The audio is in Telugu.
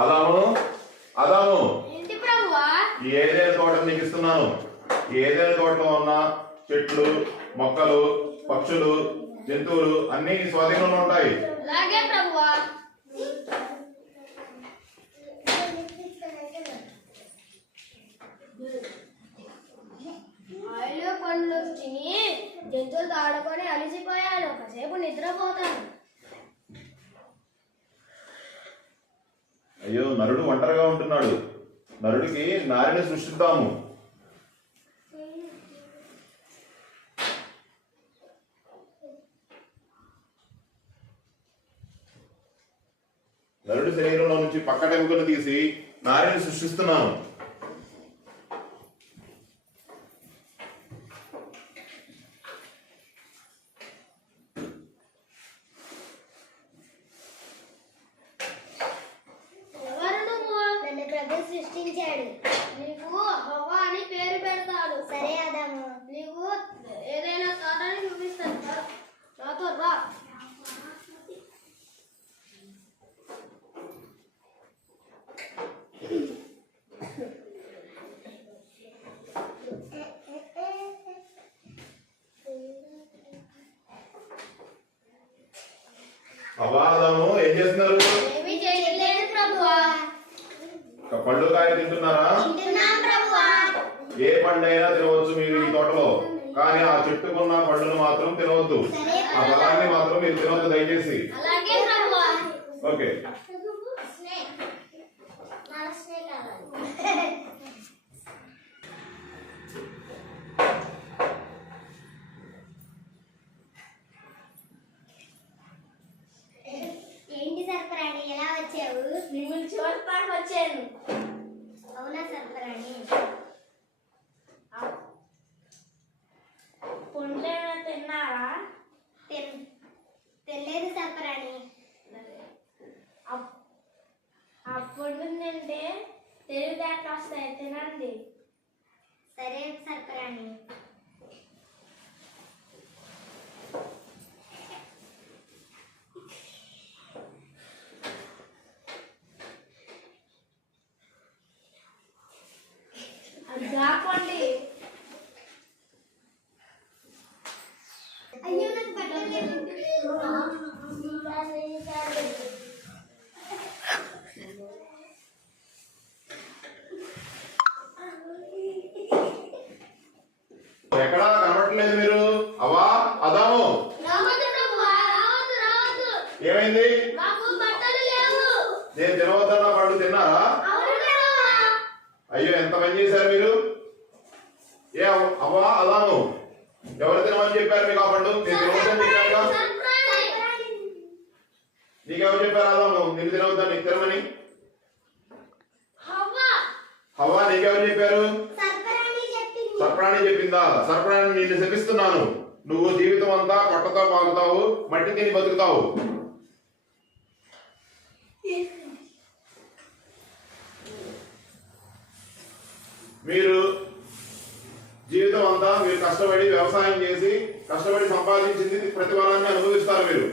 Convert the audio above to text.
ఆదాము ఆదాము ఏంటి ప్రభువా? ఈ ఏదైనా తోట నీకు ఇస్తున్నాను. ఈ ఏదైనా తోటలో ఉన్న చెట్లు, మొక్కలు, పక్షులు, జంతువులు అన్ని స్వాధీనంలో ఉంటాయి. అలాగే ప్రభువా. ఆయిలు పండ్లు తిని జంతువులు ఆడుకొని అలసిపోయాను. కాసేపు నిద్రపోతాను. అయ్యో, నరుడు ఒంటరిగా ఉంటున్నాడు. నరుడికి నారిని సృష్టిద్దాము. నరుడి శరీరంలో నుంచి పక్క ఎముకలు తీసి నారిని సృష్టిస్తున్నాను. సృష్టించాడు. నీకు హవ్వ అని పేరు పెడతాడు. సరే ఆదాము, నీకు ఏదైనా తోటని చూపిస్తాను. నాతో రా. ఆదాము ఏం చేస్తున్నారు? ఏమీ చేయలేదు ప్రభువా. పళ్ళు కాయ తింటున్నారా? ఏ పండైనా తినవచ్చు మీరు ఈ తోటలో, కానీ ఆ చెట్టుకున్న పండును మాత్రం తినవద్దు. ఆ ఫలాన్ని మాత్రం మీరు తినవద్దు దయచేసి. ఓకే. ఏంటి సర్పరాణి, ఎలా వచ్చావు? మిమ్మల్ని చూడటానికి వచ్చాను. అవునా సర్పరాణి? పండ్లేమైనా తిన్నారా? తెలియదు సర్పరాణి. ఆ పండు తింటే తెలివితేటలు వస్తాయి, తినండి. సరే సర్పరాణి. అది కాకండి. అయ్యో, నాకు పట్టలేదు. ఎక్కడా కనబడట్లేదు మీరు. అవా ఆదాము, ఏమైంది? నేను తినవద్దన్న పండు తిన్నారా? అయ్యో, ఎంత పని చేశారు మీరు. ఏ అవ్వా ఆదాము, ఎవరు తినమని చెప్పారు మీకు ఆ పండు? నేను తినవద్దని చెప్పారుగా. నీకెవరు చెప్పారు ఆదాము నేను తినవద్దని, నీకు తినమని? హవ్వ నీకెవరు చెప్పారు? సర్పరాణి చెప్పిందా? సర్పరాణి నిన్ను శపిస్తున్నాను. నువ్వు జీవితం అంతా పొట్టతో పాకుతావు, మట్టి తిని బతుకుతావు. మీరు జీవితం అంతా మీరు కష్టపడి వ్యవసాయం చేసి కష్టపడి సంపాదించింది ప్రతిఫలాన్ని అనుభవిస్తారు మీరు.